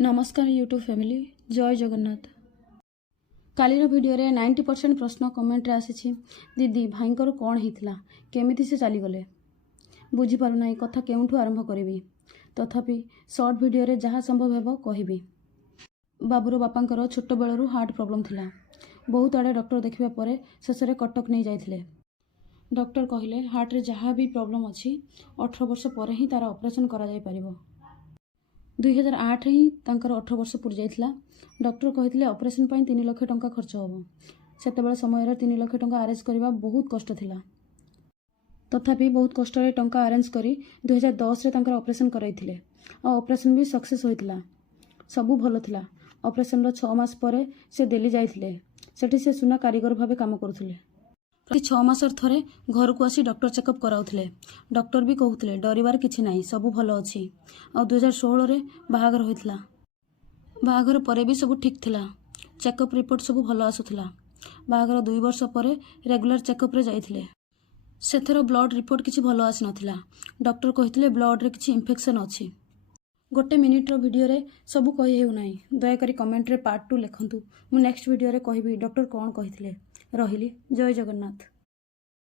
नमस्कार YouTube family जय Jagannath. कालीर video रे 90% प्रश्न कमेंट रे आसी दीदी भाईंकर कौन होता केमिति से चलीगले बुझीपार ना कथा केउठू आरंभ करी तथापि सर्ट वीडियो रे जहाँ संभव हेब कहबी। बाबूर बापांकर छोट बेलू हार्ट प्रॉब्लम थिला। बहुत आड़े डॉक्टर देखिबा परे शेष में कटक नहीं जाइथिले। डॉक्टर कहले हार्ट रे जहाँ भी प्रॉब्लम अच्छी 18 वर्ष पर ही तार ऑपरेशन करा जाय परिबो। 2008 ही तांकर 18 वर्ष पूरी जाइथिला। डॉक्टर कहते ऑपरेशन पर 3 लाख टंका खर्च हम से समय 3 लाख टंका अरेंज करने बहुत कष्ट थिला। तथापि बहुत कष्ट टंका अरेंज करी 2010 रे तांकर ऑपरेशन कराइथिले और ऑपरेशन भी सक्सेस होइथिला। सबू भल थिला। ऑपरेशन 6 मास पर से दिल्ली जाइथिले। सेठी से सुना कारीगर भावे काम करुथिले। प्रति 6 मास थरे घर को आसी डॉक्टर चेकअप कराउथिले। डॉक्टर भी कहउथिले डरिबार किछि नाही सबू भल अछि। और 2016 रे बाहागर होइथिला। बाहागर परे भी सब ठीक थिला। चेकअप रिपोर्ट सब भल आसुथिला। बाहागर 2 वर्ष पर रेगुलर चेकअप रे जाइथिले। सेथर ब्लड रिपोर्ट किछि भल आसी नथिला। डॉक्टर कहिथिले ब्लड रे किछि इन्फेक्शन अछि। गोटे मिनिट रो वीडियो रे सब कहि हेउ नाही। दया करी कमेंट रे पार्ट 2 लिखंतु। मु नेक्स्ट वीडियो रे कहबी डॉक्टर कौन कहिथिले। रहिली जय जगन्नाथ।